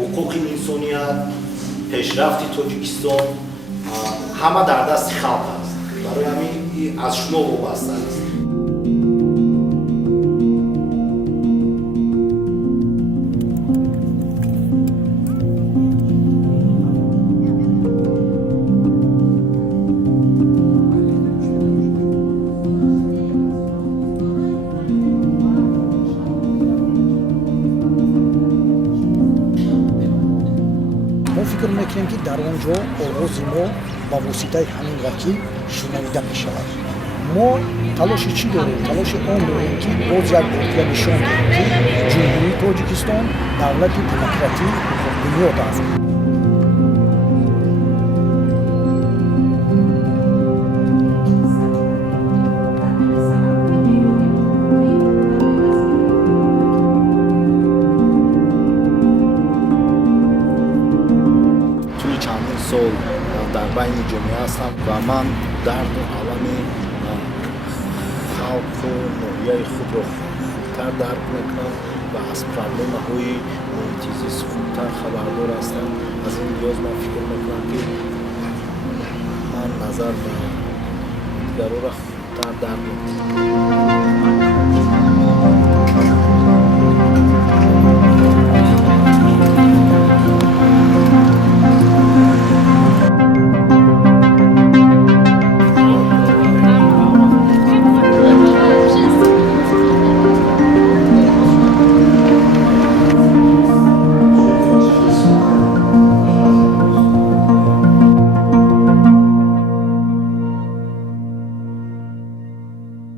ҳуқуқи инсоният, пешрафти Тоҷикистон ҳама дар дасти халқ аст. Барои ҳамин аз шумо вобаста аст. ما فکر میکنیم که در اونجا آغاز ما با واسطه همین وکیل شنیده می شود. ما تلاش چی داریم؟ تلاش اون داریم که باز یک بار نشان دهیم که جمهوری تاجیکستان دولت دموکراتیک بنیاد است. سال در بین جامعه هستم و من درد و علم خلق و نوعیه خود را خوبتر درک میکنم و از پرابلم های محیط زیست خوبتر خبردار هستم. از این لحاظ من فکر میکنم که من نظر به دیگران را خوبتر درک میکنم.